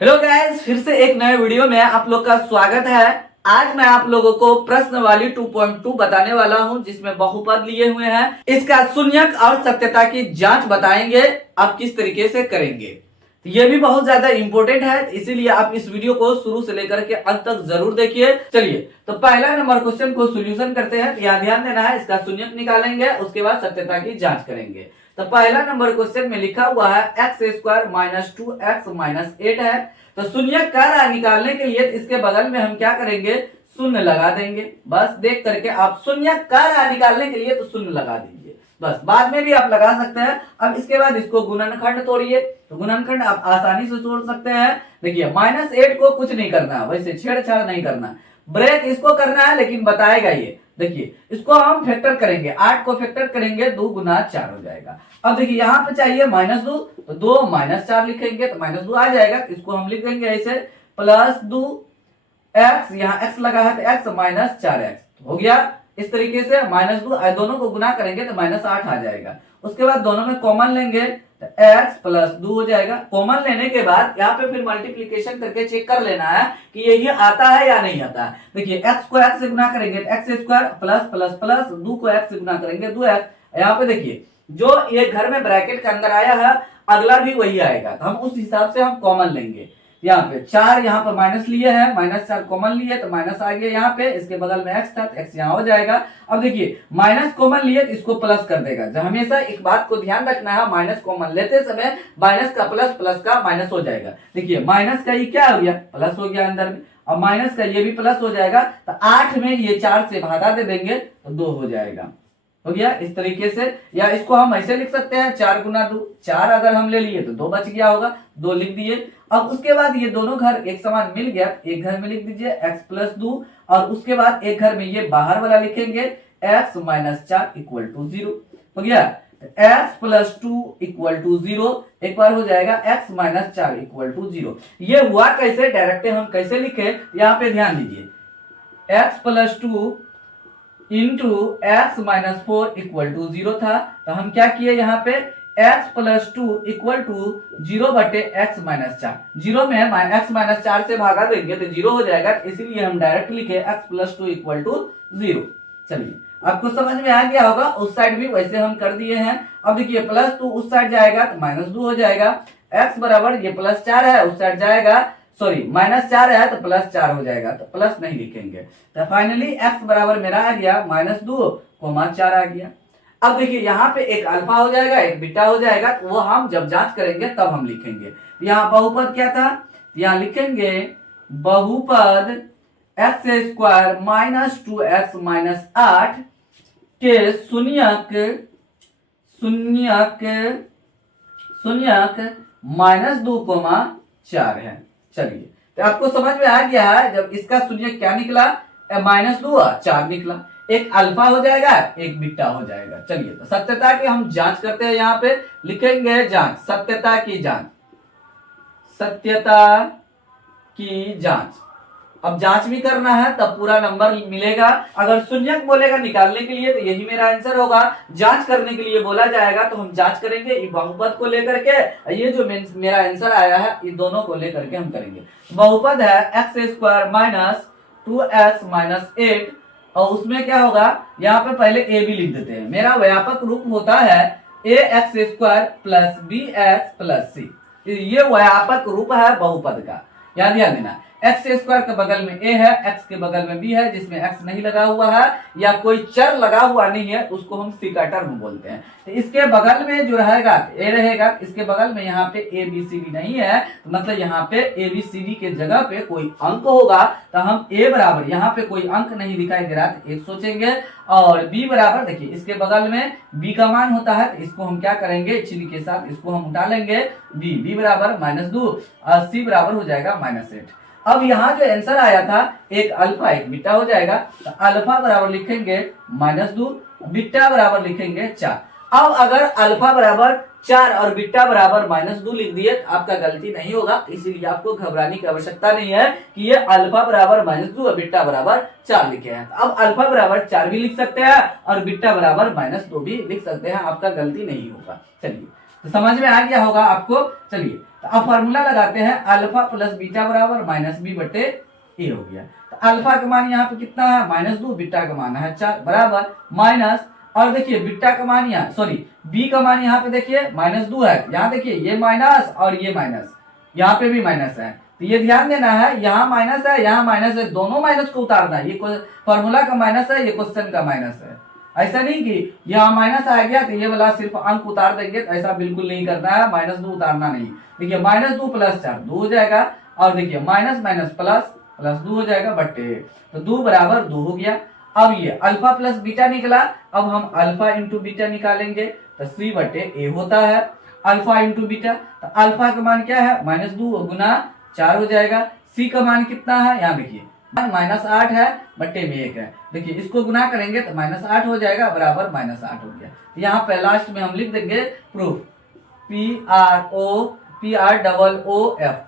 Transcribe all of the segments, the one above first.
Hello guys, फिर से एक नए वीडियो में आप लोग का स्वागत है। आज मैं आप लोगों को प्रश्न वाली 2.2 बताने वाला हूं, जिसमें बहुपद लिए हुए हैं। इसका शून्यक और सत्यता की जांच बताएंगे आप किस तरीके से करेंगे। ये भी बहुत ज्यादा इंपॉर्टेंट है, इसीलिए आप इस वीडियो को शुरू से लेकर के अंत तक जरूर देखिए। चलिए तो पहला नंबर क्वेश्चन को सोल्यूशन करते हैं। यहाँ ध्यान देना है, इसका शून्यक निकालेंगे, उसके बाद सत्यता की जांच करेंगे। तो पहला नंबर क्वेश्चन में लिखा हुआ है x square minus 2x minus 8 है। तो शून्यक का निकालने के लिए इसके बगल में हम क्या करेंगे, शून्य लगा देंगे। बस देख करके आप शून्यक का निकालने के लिए तो शून्य लगा दीजिए, बस बाद में भी आप लगा सकते हैं। अब इसके बाद इसको गुणनखंड तोड़िए, तो गुणनखंड आप आसानी से तोड़ सकते हैं। देखिए -8 को कुछ नहीं करना, वैसे छेड़छाड़ नहीं करना, ब्रेक इसको करना है, लेकिन बताएगा ये। देखिए इसको हम फैक्टर करेंगे, 8 को फैक्टर करेंगे, 2 गुना 4 हो जाएगा। अब देखिए यहाँ पे चाहिए -2, तो 2 - 4 लिखेंगे तो -2 आ जाएगा। इसको हम लिख देंगे ऐसे +2 x, यहाँ x लगा है तो x माइनस 4x हो गया। इस तरीके से -2 दोनों को गुना करेंगे तो -8 आ जाएगा। उसके बाद दोनों में कॉमन लेंगे तो x प्लस 2 हो जाएगा। कॉमन लेने के बाद यहाँ पे फिर मल्टीप्लीकेशन करके चेक कर लेना है कि ये आता है या नहीं आता है। देखिए x को x से गुना करेंगे तो x square plus plus plus 2 को x से गुना करेंगे 2x। यहाँ पे देखिए जो ये घर में ब्रैकेट के अंदर आया है, अगला भी वही आएगा, तो हम उस हिसाब से हम कॉमन लेंगे। यहाँ पे 4 यहाँ पर माइनस लिए हैं, -4 कॉमन लिए तो माइनस आ गया। यहाँ पे इसके बगल में x था तो x यहाँ हो जाएगा। अब देखिए माइनस कॉमन लिए तो इसको प्लस कर देगा। जब हमेशा एक बात को ध्यान रखना है, माइनस कॉमन लेते समय माइनस का प्लस, प्लस का माइनस हो जाएगा। देखिए माइनस का ये क्या हो गया, प्लस हो गया अंदर में। अब माइनस का ये भी प्लस हो जाएगा, तो 8 में ये 4 से भागा दे देंगे तो 2 हो जाएगा। हो गया इस तरीके से। या इसको हम ऐसे लिख सकते हैं 4 गुना 2, 4 अगर हम ले लिए तो 2 बच गया होगा, 2 लिख दिए। अब उसके बाद ये दोनों घर एक समान मिल गया, एक घर में लिख दीजिए x प्लस 2, और उसके बाद एक घर में ये बाहर वाला लिखेंगे x माइनस 4 इक्वल टू 0। हो गया x प्लस 2 इक्वल टू 0, एक बार हो जाएगा x माइनस 4 इक्वल टू 0। ये हुआ कैसे, डायरेक्ट हम कैसे लिखे, यहाँ पे ध्यान दीजिए। x plus 2 into x minus 4 equal to 0 था, तो हम क्या किए यहाँ पे x प्लस 2 इक्वल टू 0 बटे x माइनस 4। 0 में x माइनस 4 से भागा देंगे तो 0 हो जाएगा, इसीलिए हम डायरेक्ट लिखे x प्लस 2 इक्वल टू 0। चलिए आपको समझ में आ गया होगा, उस साइड भी वैसे हम कर दिए हैं। अब देखिए +2 उस साइड जाएगा तो -2 हो जाएगा। x बराबर ये +4 है, उस साइड जाएगा, सॉरी -4 है तो +4 हो जाएगा, तो प्लस नहीं लिखेंगे। तो फाइनली x बराबर मेरा आ गया -2, 4 आ गया। अब देखिए यहाँ पे एक अल्फा हो जाएगा, एक बीटा हो जाएगा, तो वो हम जब जांच करेंगे तब हम लिखेंगे। यहाँ बहुपद क्या था, यहाँ लिखेंगे बहुपद x square minus 2x minus 8 के शून्यक -2, 4 है। चलिए तो आपको समझ में आ गया है, जब इसका शून्य क्या निकला, -2 4 निकला। एक अल्फा हो जाएगा, एक बीटा हो जाएगा। चलिए तो सत्यता की हम जांच करते हैं। यहाँ पे लिखेंगे जांच, सत्यता की जांच, सत्यता की जांच। अब जांच भी करना है तब पूरा नंबर मिलेगा। अगर शून्यक बोलेगा निकालने के लिए तो यही मेरा आंसर होगा। जांच करने के लिए बोला जाएगा तो हम जांच करेंगे ये बहुपद को लेकर के, ये जो मेरा आंसर आया है ये दोनों को लेकर के हम करेंगे। बहुपद है x square minus 2x minus 8, और उसमें क्या होगा, यहाँ पे पहले ए बी लिख देते हैं। मेरा व्यापक रूप होता है ax square plus bx plus c। ये व्यापक रूप है बहुपद का, याद देना। x स्क्वायर के बगल में a है, x के बगल में b है, जिसमें x नहीं लगा हुआ है या कोई चर लगा हुआ नहीं है, उसको हम सी का टर्म बोलते हैं। तो इसके बगल में जो रहेगा a रहेगा, इसके बगल में यहाँ पे a b c d नहीं है, तो मतलब यहाँ पे a b c d के जगह पे कोई अंक होगा, तो हम a बराबर, यहाँ पे कोई अंक नहीं दिखाई दे रहा तो 1 सोचेंगे, और b बराबर, देखिए इसके बगल में b का मान होता है, तो इसको हम क्या करेंगे, चिन्ह के साथ इसको हम उठा लेंगे, b बराबर -2 और c बराबर हो जाएगा -8। अब यहाँ जो आंसर आया था एक अल्फा एक बीटा हो जाएगा, तो अल्फा बराबर लिखेंगे -2, बीटा बराबर लिखेंगे 4। अब अगर अल्फा बराबर 4 और बीटा बराबर -2 लिख दिए तो आपका गलती नहीं होगा, इसीलिए आपको घबराने की आवश्यकता नहीं है कि ये अल्फा बराबर -2 और बीटा बराबर 4 लिखे हैं। अब अल्फा बराबर 4 भी लिख सकते हैं और बीटा बराबर -2 भी लिख सकते हैं, आपका गलती नहीं होगा। चलिए तो समझ में आ गया होगा आपको। चलिए तो अब फॉर्मूला लगाते हैं, अल्फा प्लस बीटा बराबर माइनस बी बटे ए हो गया। तो अल्फा का मान यहाँ पे कितना है -2, बीटा का मान है 4 बराबर माइनस, और देखिए बीटा का मान यहाँ सॉरी बी का मान यहाँ पे देखिए -2 है, यहाँ देखिए ये माइनस और ये माइनस, यहाँ पे भी माइनस है, तो ये ध्यान देना है, यहाँ माइनस है यहाँ माइनस है, दोनों माइनस को उतारना है। ये फॉर्मूला का माइनस है, ये क्वेश्चन का माइनस है। ऐसा नहीं कि यहाँ माइनस आ गया तो ये वाला सिर्फ अंक उतार देंगे, तो ऐसा बिल्कुल नहीं करना है, -2 उतारना नहीं। देखिए -2 + 4 2 हो जाएगा, और देखिए माइनस माइनस प्लस प्लस 2 हो जाएगा बटे, तो 2 बराबर 2 हो गया। अब ये अल्फा प्लस बीटा निकला, अब हम अल्फा इंटू बीटा निकालेंगे, तो सी बटे ए होता है अल्फा इंटू बीटा। तो अल्फा का मान क्या है -2 गुना 4 हो जाएगा। सी का मान कितना है, यहाँ देखिए -8 है बटे में 1 है, देखिए इसको गुना करेंगे तो -8 हो जाएगा बराबर -8 हो गया। यहाँ पे लास्ट में हम लिख देंगे प्रूफ, PROOF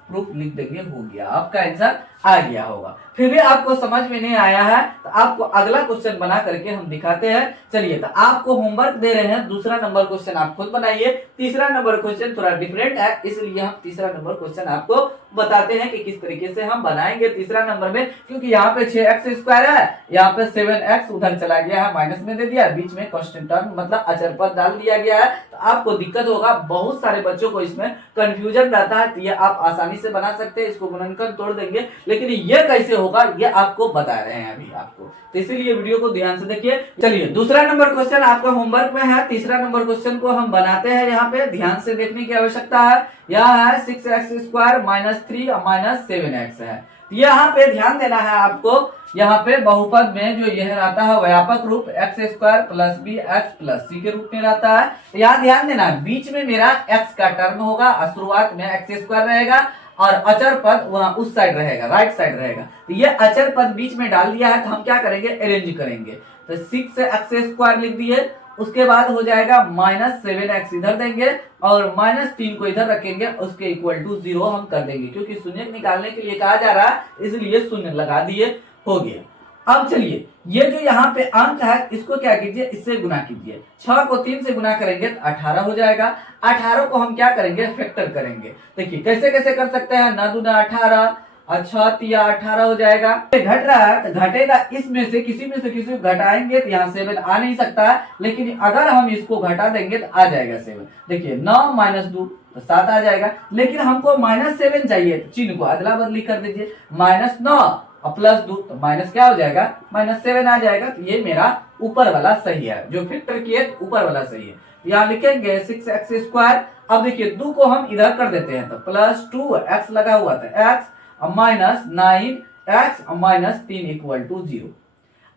प्रूफ लिख देंगे, हो गया आपका आंसर आ गया होगा। फिर भी आपको समझ में नहीं आया है तो आपको अगला क्वेश्चन बना करके हम दिखाते हैं। चलिए तो आपको होमवर्क दे रहे हैं, दूसरा नंबर क्वेश्चन आप खुद बनाइए। तीसरा नंबर क्वेश्चन थोड़ा डिफरेंट है, इसलिए हम तीसरा नंबर क्वेश्चन आपको बताते हैं कि किस तरीके से हम बनाएंगे तीसरा नंबर में, क्योंकि यहाँ पे 6x² है, यहाँ पे 7x उधर चला गया है, माइनस में दे दिया, बीच में कांस्टेंट टर्म मतलब अचर पद डाल दिया गया है, तो आपको दिक्कत होगा। बहुत सारे बच्चों को इसमें कंफ्यूजन रहता है, तो ये आप आसानी से बना सकते हैं, इसको गुणनखंड तोड़ देंगे, लेकिन ये कैसे होगा ये आपको बता रहे हैं अभी आपको, तो इसीलिए वीडियो को ध्यान से देखिए। चलिए दूसरा नंबर क्वेश्चन आपका होमवर्क में है, तीसरा नंबर क्वेश्चन को हम बनाते हैं। यहाँ पे ध्यान से देखने की आवश्यकता है। यहाँ है 6x² -3 -7x है, यहाँ पे ध्यान देना है आपको। यहाँ पे बहुपद में जो यह रहता है व्यापक रूप x² + b x + c के रूप में रहता है, तो यहाँ ध्यान देना है, बीच में मेरा x का टर्म होगा, शुरुआत में x² रहेगा और अचर पद वहां उस साइड रहेगा, राइट साइड रहेगा। तो ये अचर पद बीच में डाल दिया है, तो हम क्या करेंगे अरेंज करेंगे। तो 6x² लिख दिए, उसके बाद हो जाएगा -7x इधर देंगे और -3 को इधर रखेंगे, उसके इक्वल टू 0 हम कर देंगे, क्योंकि शून्य निकालने के लिए कहा जा रहा है, इसलिए शून्य लगा दिए, हो गया। अब चलिए ये जो यहाँ पे अंक है इसको क्या कीजिए, इससे गुना कीजिए। 6 को 3 से गुना करेंगे तो 18 हो जाएगा। 18 को हम क्या करेंगे फैक्टर करेंगे। देखिए कैसे कैसे कर सकते हैं, 9 दूना 18, अच्छा 3 18 हो जाएगा। घट रहा है तो घटेगा, इसमें से किसी को घटाएंगे तो यहाँ 7 आ नहीं सकता है, लेकिन अगर हम इसको घटा देंगे तो आ जाएगा 7। देखिए 9 - 2 तो 7 आ जाएगा, लेकिन हमको -7 चाहिए, तो चिन्ह को अदला बदली कर दीजिए, -9 और +2 तो माइनस क्या हो जाएगा -7 आ जाएगा। तो ये मेरा ऊपर वाला सही है, जो फैक्टर किए ऊपर वाला सही है। यहाँ लिखेंगे 6x²। अब देखिए 2 को हम इधर कर देते हैं, तो +2x लगा हुआ था, x -9x -3 = 0।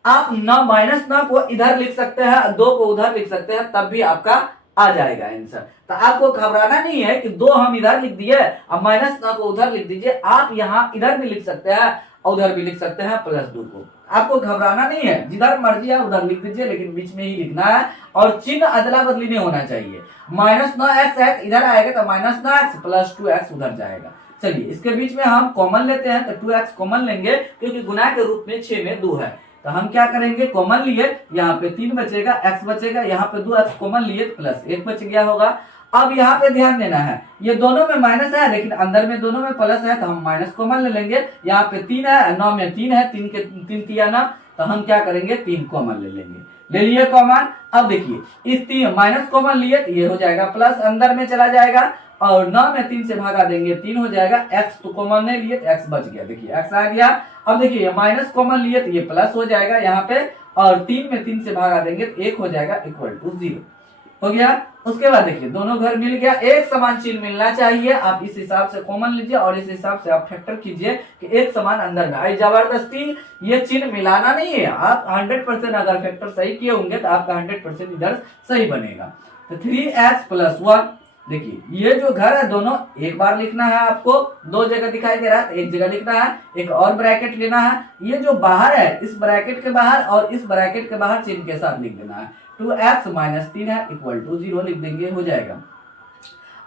आप -9 को इधर लिख सकते हैं, 2 को उधर लिख सकते हैं, तब भी आपका आ जाएगा आंसर। तो आपको घबराना नहीं है कि 2 हम इधर लिख दिए, अब -9 को उधर लिख दीजिए। आप यहाँ इधर भी लिख सकते हैं और उधर भी लिख सकते हैं +2 को, आपको घबराना नहीं है, जिधर मर्जी है उधर लिख दीजिए, लेकिन बीच में ही लिखना है और चिन्ह अदला बदली नहीं होना चाहिए। -9x इधर आएगा तो -9x +2x उधर जाएगा। चलिए इसके बीच में हम कॉमन लेते हैं, तो 2x कॉमन लेंगे, क्योंकि गुना के रूप में 6 में 2 है, तो हम क्या करेंगे कॉमन लिए, यहाँ पे 3 बचेगा, x बचेगा, यहाँ पे 2x कॉमन लिए +1 बच गया होगा। अब यहाँ पे ध्यान देना है, ये दोनों में माइनस है लेकिन अंदर में दोनों में प्लस है, तो हम माइनस कॉमन ले लेंगे। यहाँ पे 3 है, 9 में 3 है, 3 के 3 तिया 9, तो हम क्या करेंगे 3 कॉमन ले लेंगे, ले लिए कॉमन। अब देखिए इस 3 माइनस कॉमन लिए तो ये हो जाएगा प्लस, अंदर में चला जाएगा, और 9 में 3 से भागा देंगे 3 हो जाएगा, x तो कॉमन नहीं लिए तो x बच गया, देखिए x आ गया। अब देखिए माइनस कॉमन लिए तो ये प्लस हो जाएगा यहाँ पे, और 3 में 3 से भागा देंगे तो 1 हो जाएगा = 0 हो गया। उसके बाद देखिए दोनों घर मिल गया, एक समान चिन्ह मिलना चाहिए, आप इस हिसाब से कॉमन लीजिए और इस हिसाब से आप फैक्टर कीजिए कि एक समान अंदर में आई। जबरदस्ती ये चिन्ह मिलाना नहीं है, आप 100% अगर फैक्टर सही किए होंगे तो आपका 100% इधर सही बनेगा। तो 3x + 1, देखिए ये जो घर है दोनों एक बार लिखना है, आपको 2 जगह दिखाई दे रहा है, एक जगह लिखना है, एक और ब्रैकेट लेना है। ये जो बाहर है इस ब्रैकेट के बाहर और इस ब्रैकेट के बाहर चिन्ह के साथ लिख देना है, 2x - 3 है = 0 लिख देंगे, हो जाएगा।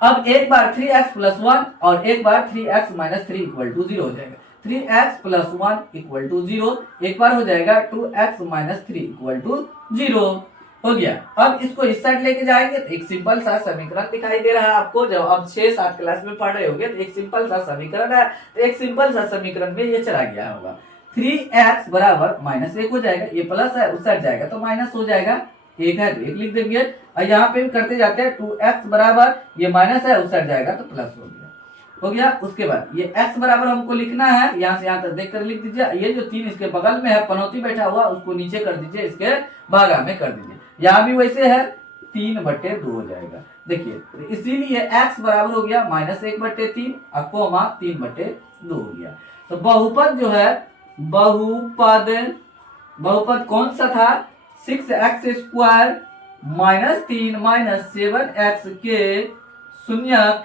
अब एक बार 3x + 1 और एक बार 3x - 3 = 0 हो जाएगा। 3x + 1 = 0, एक बार हो जाएगा 2x - 3 = 0। हो गया। अब इसको इस साइड लेके जाएंगे तो एक सिंपल सा समीकरण दिखाई दे रहा है आपको। जब अब 6-7 क्लास में पढ़ रहे होगे तो एक सिंपल सा समीकरण है, तो एक सिंपल सा समीकरण में ये चला गया होगा। 3x बराबर -1 हो जाएगा, ये प्लस है उस साइड जाएगा तो माइनस हो जाएगा, एक है तो एक लिख देंगे। और यहाँ पे भी करते जाते हैं 2x बराबर, ये माइनस है उस साइड जाएगा तो प्लस हो गया, हो गया। उसके बाद ये x बराबर हमको लिखना है, यहाँ से यहाँ तक देख कर लिख दीजिए। ये जो 3 इसके बगल में है पनौती बैठा हुआ, उसको नीचे कर दीजिए, इसके भागा में कर दीजिए। यहाँ भी वैसे है 3/2 हो जाएगा। देखिए तो इसीलिए x बराबर हो गया -1/3 और कोमा 3/2 हो गया। तो बहुपद जो है, बहुपद कौन सा था? 6x² -3 -7x के शून्यक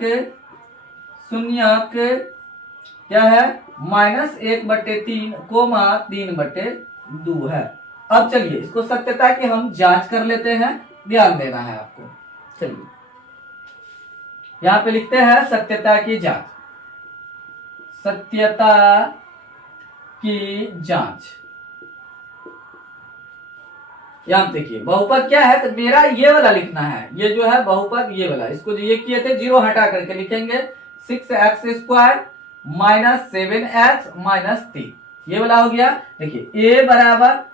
क्या है? -1/3 कोमा 3/2 है। अब चलिए इसको सत्यता की हम जांच कर लेते हैं, ध्यान देना है आपको। चलिए यहां पे लिखते हैं सत्यता की जांच, सत्यता की जांच। यहां देखिए बहुपद क्या है, तो मेरा ये वाला लिखना है, ये जो है बहुपद ये वाला, इसको जो ये किए थे 0 हटा करके लिखेंगे 6x² -7x -3, ये वाला हो गया। देखिए a बराबर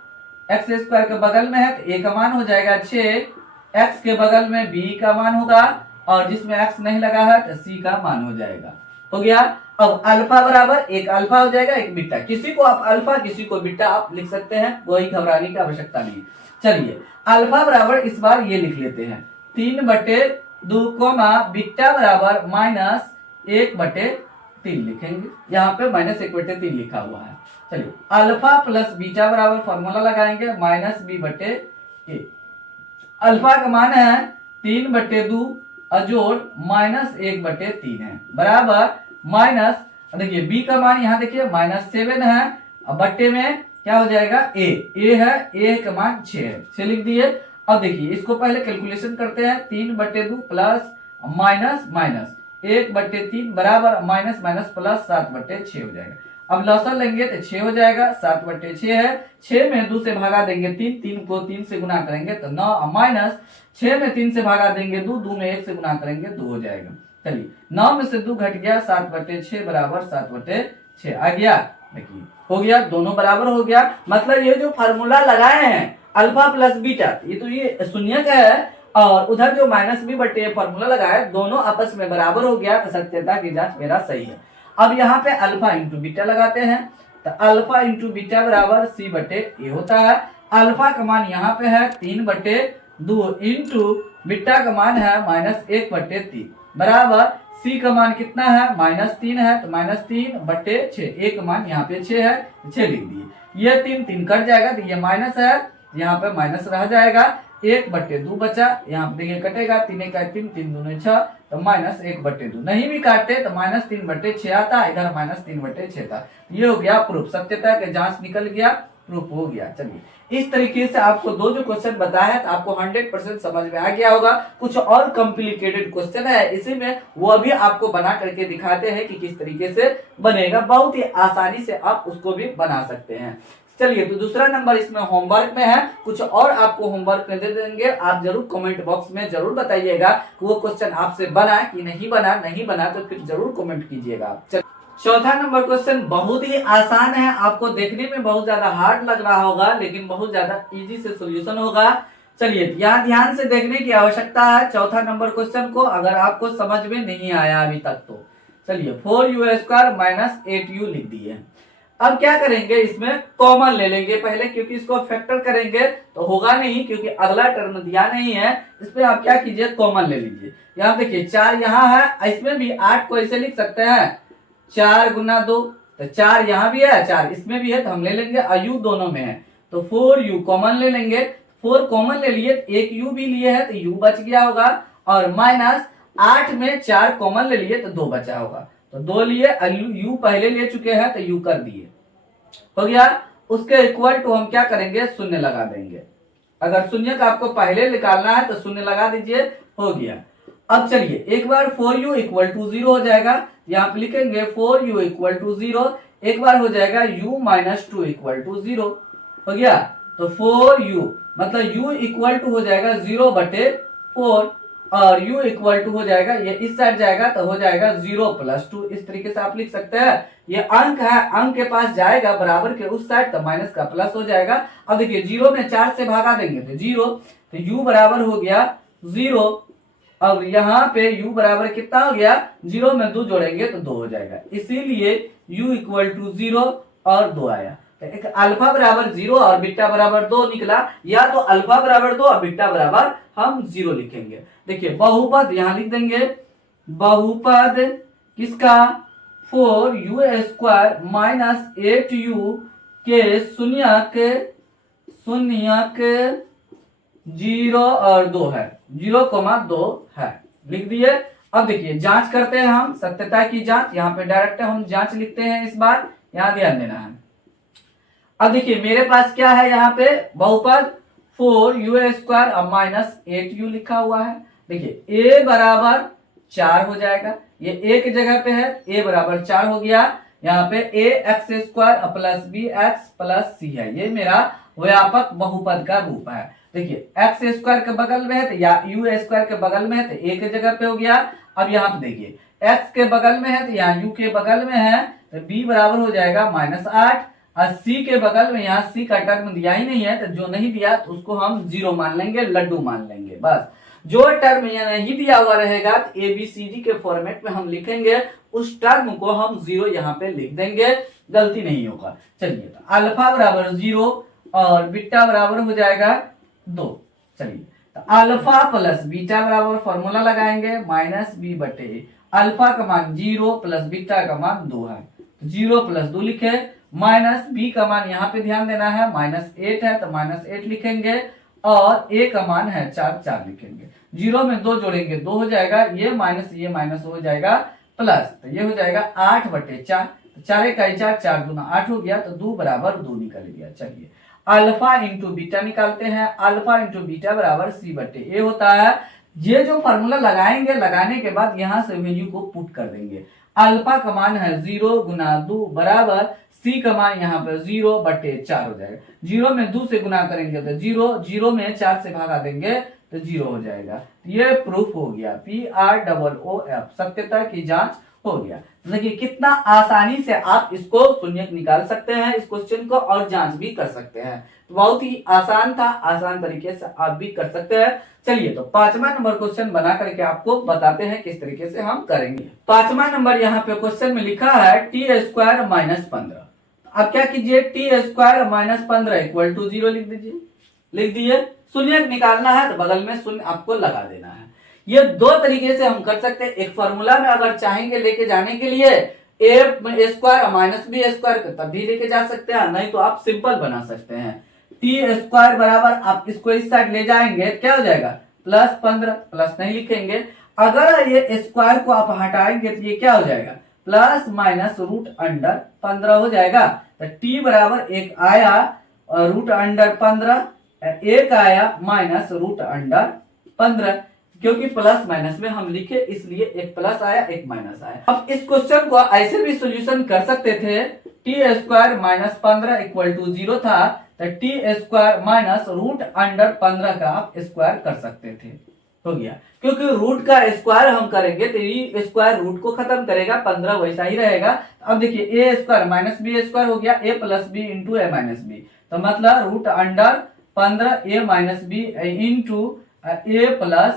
x² के बगल में है तो a का मान हो जाएगा 6, x के बगल में b का मान होगा और जिसमें x नहीं लगा है तो c का मान हो जाएगा, हो गया। अब अल्फा बराबर, एक अल्फा हो जाएगा एक बीटा, किसी को आप अल्फा किसी को बीटा आप लिख सकते हैं, कोई घबराने की आवश्यकता नहीं। चलिए अल्फा बराबर इस बार ये लिख लेते हैं 3/2 कोमा बीटा बराबर -1/3 लिखेंगे, यहाँ पे -1/3 लिखा हुआ है। चलिए अल्फा प्लस बीटा बराबर फॉर्मूला लगाएंगे -b/a। अल्फा का मान है 3/2 अजोड़ -1/3 है बराबर माइनस, देखिए बी का मान यहाँ देखिए -7 है, अब बट्टे में क्या हो जाएगा a है, a का मान 6 है, 6 लिख दिए। अब देखिए इसको पहले कैलकुलेशन करते हैं, 3/2 प्लस माइनस माइनस 1/3 बराबर माइनस माइनस प्लस 7/6 हो जाएगा। अब लॉसन लेंगे तो 6 हो जाएगा, 7/6 है, 6 में 2 से भागा देंगे 3, 3 को 3 से गुना करेंगे तो 9 माइनस 6 में 3 से भागा देंगे 2, 2 में 1 से गुना करेंगे 2 हो जाएगा। चलिए 9 में से 2 घट गया, 7/6 बराबर 7/6 आ गया। देखिए हो गया, दोनों बराबर हो गया। मतलब ये जो फार्मूला लगाए हैं अल्फा प्लस बीटा, ये तो ये शून्यक है और उधर जो -b/a फार्मूला लगाया दोनों आपस में बराबर हो गया, तो सत्यता की जांच मेरा सही है। अब यहाँ पे अल्फा इंटू बीटा लगाते हैं तो अल्फा इंटू बीटा बराबर c/a होता है। अल्फा का मान यहाँ पे है 3/2 इंटू बीटा का मान है -1/3 बराबर c का मान कितना है -3 है तो -3/6, a का मान यहाँ पे 6 है, 6 लिख दिए। ये 3 कट जाएगा तो ये माइनस है, यहाँ पे माइनस रह जाएगा, 1/2 बचा, यहाँ पे देखिए कटेगा 3 1 3 3 2 6 तो -1/2, नहीं भी काटते तो -3/6 आता, इधर -3/6 था। ये हो गया प्रूफ, सत्यता के जांच निकल गया, प्रूफ हो गया। चलिए इस तरीके से आपको दो जो क्वेश्चन बताया है तो आपको 100% समझ में आ गया होगा। कुछ और कॉम्प्लिकेटेड क्वेश्चन है इसी में, वो भी आपको बना करके दिखाते हैं कि किस तरीके से बनेगा, बहुत ही आसानी से आप उसको भी बना सकते हैं। चलिए तो दूसरा नंबर इसमें होमवर्क में है, कुछ और आपको होमवर्क में दे देंगे, आप जरूर कमेंट बॉक्स में जरूर बताइएगा कि वो क्वेश्चन आपसे बना कि नहीं बना, नहीं बना तो फिर जरूर कमेंट कीजिएगा। चौथा नंबर क्वेश्चन बहुत ही आसान है, आपको देखने में बहुत ज्यादा हार्ड लग रहा होगा लेकिन बहुत ज्यादा इजी से सोल्यूशन होगा। चलिए यहाँ ध्यान से देखने की आवश्यकता है चौथा नंबर क्वेश्चन को, अगर आपको समझ में नहीं आया अभी तक तो। चलिए 4u² - 8u लिख दिए। अब क्या करेंगे, इसमें कॉमन ले लेंगे पहले, क्योंकि इसको फैक्टर करेंगे तो होगा नहीं, क्योंकि अगला टर्म दिया नहीं है। इसमें आप क्या कीजिए, कॉमन ले लीजिए। यहाँ देखिए 4 यहाँ है, इसमें भी 8 को ऐसे लिख सकते हैं 4 × 2, तो 4 यहाँ भी है 4 इसमें भी है, तो हम ले लेंगे u दोनों में है तो 4u कॉमन ले लेंगे। 4 कॉमन ले लिए, एक u भी लिए है तो u बच गया होगा, और -8 में 4 कॉमन ले लिए तो 2 बचा होगा, तो 2 लिए, u पहले ले चुके हैं तो u कर दिए, हो गया। उसके इक्वल टू हम क्या करेंगे, शून्य लगा देंगे। अगर शून्य का आपको पहले निकालना है तो शून्य लगा दीजिए, हो गया। अब चलिए एक बार 4u = 0 हो जाएगा, यहाँ पे लिखेंगे 4u = 0, एक बार हो जाएगा u - 2 = 0, हो गया। तो 4u, मतलब u इक्वल टू हो जाएगा 0/4 और u इक्वल टू हो जाएगा, ये इस साइड जाएगा तो हो जाएगा 0+2। इस तरीके से आप लिख सकते हैं। ये अंक है, अंक के पास जाएगा बराबर के उस साइड तो माइनस का प्लस हो जाएगा। अब देखिए 0 में 4 से भागा देंगे तो 0, तो u बराबर हो गया 0। अब यहाँ पे u बराबर कितना हो गया, 0 में 2 जोड़ेंगे तो 2 हो जाएगा, इसीलिए u इक्वल टू 0 और 2 आया। तो एक अल्फा बराबर 0 और बीटा बराबर 2 निकला, या तो अल्फा बराबर 2 और बीटा बराबर हम 0 लिखेंगे। देखिए बहुपद यहां लिख देंगे, बहुपद किसका, 4u² माइनस 8u के शून्यक 0 और 2 है, 0,2 है, लिख दिए। अब देखिए जांच करते हैं हम, सत्यता की जांच। यहाँ पे डायरेक्ट हम जांच लिखते हैं, इस बार यहाँ ध्यान देना है। अब देखिए मेरे पास क्या है, यहाँ पे बहुपद 4u² और माइनस 8u लिखा हुआ है। देखिए a बराबर 4 हो जाएगा, ये एक जगह पे है, a बराबर 4 हो गया। यहाँ पे ax² plus bx plus c है, ये मेरा व्यापक बहुपद का रूप है। देखिए x² के बगल में है तो या u² के बगल में है तो एक जगह पे हो गया। अब यहाँ पे देखिए x के बगल में है तो यहाँ u के बगल में है तो b बराबर हो जाएगा -8, और c के बगल में यहाँ c का टर्म दिया ही नहीं है तो जो नहीं दिया तो उसको हम 0 मान लेंगे, लड्डू मान लेंगे। बस जो टर्म यहाँ नहीं दिया हुआ रहेगा तो ABCD के फॉर्मेट में हम लिखेंगे, उस टर्म को हम 0 यहाँ पे लिख देंगे, गलती नहीं होगा। चलिए तो अल्फा बराबर 0 और बीटा बराबर हो जाएगा 2। चलिए तो अल्फा प्लस बीटा बराबर फॉर्मूला लगाएंगे -b/a। अल्फा का मान 0 प्लस बीटा का मान 2 है, तो 0 + 2 लिखे, माइनस b का मान यहाँ पे ध्यान देना है -8 है तो -8 लिखेंगे, और a का मान है 4 लिखेंगे। 0 में 2 जोड़ेंगे 2 हो जाएगा, ये माइनस हो जाएगा प्लस, तो ये हो जाएगा 8/4, 4 का 4, 4 दूना 8 हो गया, तो 2 बराबर 2 निकल गया। चलिए अल्फा इंटू बीटा निकालते हैं, अल्फा इंटू बीटा बराबर c/a होता है। ये जो फॉर्मूला लगाएंगे, लगाने के बाद यहाँ से वैल्यू को पुट कर देंगे। अल्फा का मान है 0 गुना 2 बराबर c का मान यहाँ पर 0/4 हो जाएगा। 0 में 2 से गुना करेंगे तो 0, 0 में 4 से भागा देंगे तो 0 हो जाएगा। ये प्रूफ हो गया, PROOF, सत्यता की जांच हो गया। देखिए कितना आसानी से आप इसको शून्यक निकाल सकते हैं, इस क्वेश्चन को, और जांच भी कर सकते हैं। तो बहुत ही आसान था, आसान तरीके से आप भी कर सकते हैं। चलिए तो 5वां नंबर क्वेश्चन बना करके आपको बताते हैं किस तरीके से हम करेंगे। 5वां नंबर यहाँ पे क्वेश्चन में लिखा है t² -15। अब क्या कीजिए, t² -15 इक्वल टू 0 लिख दीजिए, लिख दिए। शून्यक निकालना है तो बगल में शून्य आपको लगा देना है। ये दो तरीके से हम कर सकते हैं। एक फॉर्मूला में अगर चाहेंगे लेके जाने के लिए a² माइनस b² तब भी लेके जा सकते हैं, नहीं तो आप सिंपल बना सकते हैं। t² बराबर आप इसको इस साइड ले जाएंगे, क्या हो जाएगा +15, प्लस नहीं लिखेंगे। अगर ये स्क्वायर को आप हटाएंगे तो ये क्या हो जाएगा ±√15 हो जाएगा। तो t बराबर 1 आया और √15, 1 आया -√15, क्योंकि प्लस माइनस में हम लिखे इसलिए एक प्लस आया एक माइनस आया। अब इस क्वेश्चन को ऐसे भी सोल्यूशन कर सकते थे, t² -15 इक्वल टू 0 था तो t² -√15 का आप स्क्वायर कर सकते थे, हो गया। क्योंकि रूट का स्क्वायर हम करेंगे तो ये स्क्वायर रूट को खत्म करेगा, 15 वैसा ही रहेगा। अब देखिए a² -b² हो गया, a + b × a - b, तो मतलब √15 a - b into a +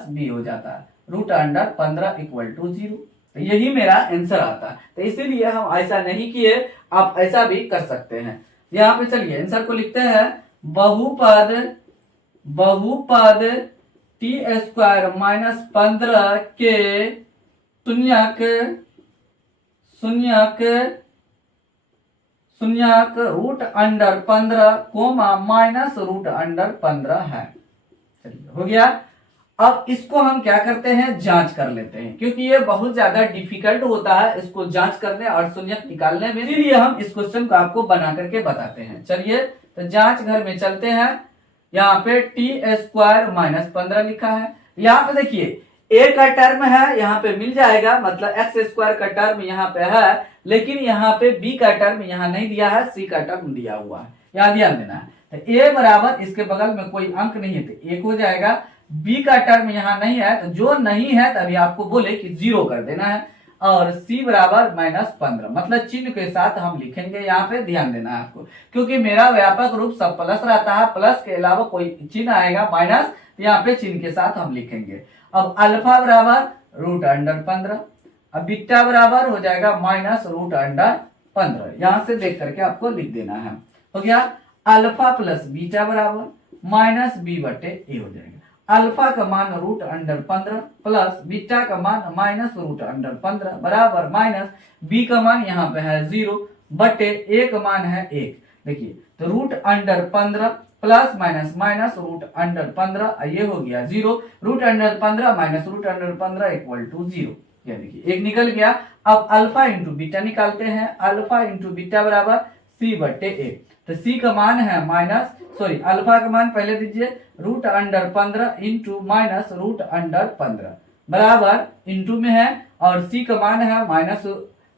b हो जाता है, √15 इक्वल टू 0। तो यही मेरा आंसर आता है। तो इसीलिए हम ऐसा नहीं किए, आप ऐसा भी कर सकते हैं। यहाँ पे चलिए आंसर को लिखते हैं, बहुपद t² -15 के शून्यक √15 -√15 है। चलिए हो गया। अब इसको हम क्या करते हैं, जांच कर लेते हैं, क्योंकि ये बहुत ज्यादा डिफिकल्ट होता है इसको जांच करने और शून्यक निकालने में, इसलिए हम इस क्वेश्चन को आपको बना करके बताते हैं। चलिए तो जांच घर में चलते हैं। यहाँ पे t² -15 लिखा है, यहाँ पे देखिए a का टर्म है, यहाँ पे मिल जाएगा, मतलब x² का टर्म यहाँ पे है, लेकिन यहाँ पे b का टर्म यहाँ नहीं दिया है, c का टर्म दिया हुआ है, यहाँ ध्यान देना है। तो a बराबर इसके बगल में कोई अंक नहीं है तो 1 हो जाएगा। b का टर्म यहाँ नहीं है तो जो नहीं है तभी आपको बोले कि 0 कर देना है। और c बराबर -15 मतलब चिन्ह के साथ हम लिखेंगे, यहाँ पे ध्यान देना है आपको, क्योंकि मेरा व्यापक रूप सब प्लस रहता है, प्लस के अलावा कोई चिन्ह आएगा माइनस, यहाँ पे चिन्ह के साथ हम लिखेंगे। अब अल्फा बराबर √15, अब बीटा बराबर हो जाएगा -√15। यहां से देख करके आपको लिख देना है। हो गया अल्फा प्लस बीटा बराबर -b/a हो जाएगा। अल्फा का मान √15 प्लस बीटा का मान -√15 बराबर माइनस b का मान यहाँ पे है 0/a का मान है 1। देखिए तो √15 प्लस माइनस माइनस √15, ये हो गया 0। √15 माइनस √15 इक्वल टू 0। ये देखिए एक निकल गया। अब अल्फा इंटू बीटा निकालते हैं। अल्फा इंटू बीटा बराबर c/a। तो c का मान है अल्फा का मान पहले दीजिए √15 इंटू माइनस √15 बराबर इंटू में है, और c का मान है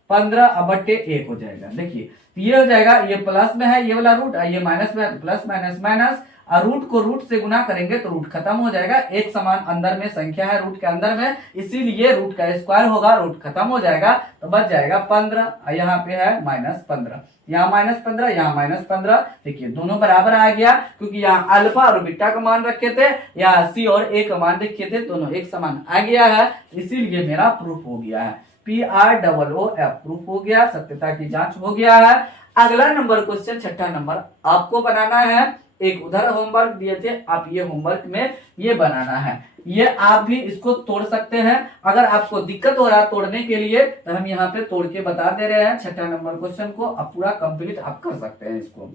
-15/1 हो जाएगा। देखिए ये हो जाएगा, ये प्लस में है ये वाला रूट, ये माइनस में है तो प्लस माइनस माइनस, और रूट को रूट से गुना करेंगे तो रूट खत्म हो जाएगा। एक समान अंदर में संख्या है रूट के अंदर में, इसीलिए रूट का स्क्वायर होगा, रूट खत्म हो जाएगा तो बच जाएगा 15। यहाँ पे है -15, यहाँ -15, यहाँ -15। देखिए दोनों बराबर आ गया, क्योंकि यहाँ अल्फा और बीटा का मान रखे थे, यहाँ सी और ए का मान रखे थे, दोनों एक समान आ गया है, इसीलिए मेरा प्रूफ हो गया है। PROOF प्रूफ हो गया, सत्यता की जांच हो गया है। अगला नंबर क्वेश्चन, छठा नंबर आपको बनाना है। एक उधर होमवर्क दिए थे, आप ये होमवर्क में ये बनाना है। ये आप भी इसको तोड़ सकते हैं। अगर आपको दिक्कत हो रहा है तोड़ने के लिए तो हम यहाँ पे तोड़ के बता दे रहे हैं। छठा नंबर क्वेश्चन को आप पूरा कंप्लीट आप कर सकते हैं। इसको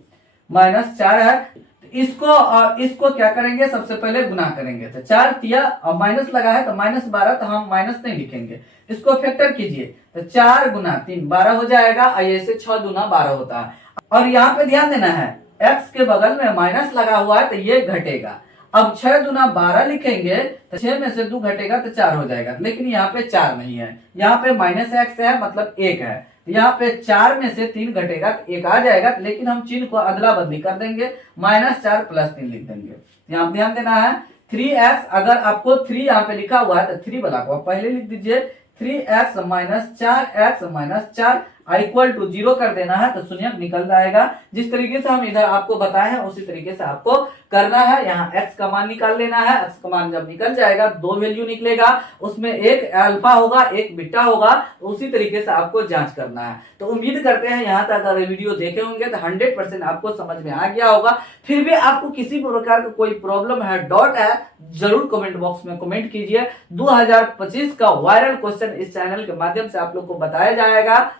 -4 है, इसको क्या करेंगे, सबसे पहले गुना करेंगे। तो 4 तिया और माइनस लगा है तो -12, तो हम माइनस नहीं लिखेंगे, इसको फैक्टर कीजिए। तो 4 गुना 3 12 हो जाएगा, और ऐसे 6 दूना 12 होता है। और यहाँ पे ध्यान देना है, x के बगल में माइनस लगा हुआ है तो ये घटेगा। अब 6 दूना 12 लिखेंगे तो 6 में से 2 घटेगा तो 4 हो जाएगा, लेकिन यहाँ पे 4 नहीं है, यहाँ पे -x है मतलब 1 है। यहाँ पे 4 में से 3 घटेगा तो 1 आ जाएगा, लेकिन हम चिन्ह को अदला बदली कर देंगे, -4 + 3 लिख देंगे। यहाँ ध्यान देना है 3x, अगर आपको 3 यहाँ पे लिखा हुआ है तो 3 वाला को पहले लिख दीजिए। 3x - 4x - 4 इक्वल टू 0 कर देना है तो शून्य निकल जाएगा। जिस तरीके से हम इधर आपको बताए हैं उसी तरीके से आपको करना है। यहाँ x का मान निकाल लेना है। x का मान जब निकल जाएगा 2 वैल्यू निकलेगा, उसमें एक अल्फा होगा एक बीटा होगा, तो उसी तरीके से आपको जांच करना है। तो उम्मीद करते हैं यहाँ तक अगर वीडियो देखे होंगे तो 100% आपको समझ में आ गया होगा। फिर भी आपको किसी प्रकार का कोई प्रॉब्लम है, डाउट है, जरूर कमेंट बॉक्स में कमेंट कीजिए। 2025 का वायरल क्वेश्चन इस चैनल के माध्यम से आप लोग को बताया जाएगा,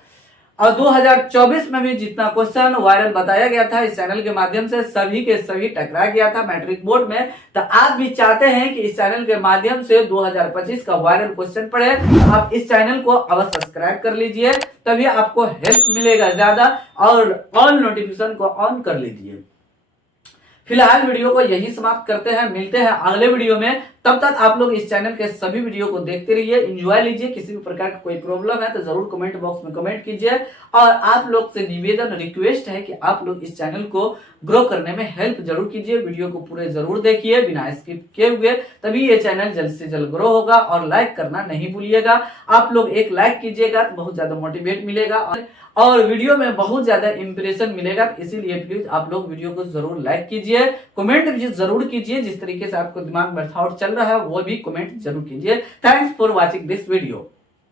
और 2024 में भी जितना क्वेश्चन वायरल बताया गया था इस चैनल के माध्यम से सभी के सभी टकरा गया था मैट्रिक बोर्ड में। तो आप भी चाहते हैं कि इस चैनल के माध्यम से 2025 का वायरल क्वेश्चन पढ़े, तो आप इस चैनल को अवश्य सब्सक्राइब कर लीजिए, तभी आपको हेल्प मिलेगा ज्यादा, और ऑल नोटिफिकेशन को ऑन कर लीजिए। फिलहाल वीडियो को यही समाप्त करते हैं, मिलते हैं अगले वीडियो में। तब तक आप लोग इस चैनल के सभी वीडियो को देखते रहिए, एंजॉय लीजिए। किसी भी प्रकार का कोई प्रॉब्लम है तो जरूर कमेंट बॉक्स में कमेंट कीजिए, और आप लोग से निवेदन रिक्वेस्ट है कि आप लोग इस चैनल को ग्रो करने में हेल्प जरूर कीजिए। वीडियो को पूरे जरूर देखिए बिना स्किप किए हुए, तभी ये चैनल जल्द से जल्द ग्रो होगा। और लाइक करना नहीं भूलिएगा, आप लोग एक लाइक कीजिएगा तो बहुत ज्यादा मोटिवेट मिलेगा और वीडियो में बहुत ज्यादा इंप्रेशन मिलेगा। इसीलिए प्लीज आप लोग वीडियो को जरूर लाइक कीजिए, कमेंट भी जरूर कीजिए, जिस तरीके से आपको दिमाग में थॉट चल रहा है वो भी कमेंट जरूर कीजिए। Thanks for watching this video.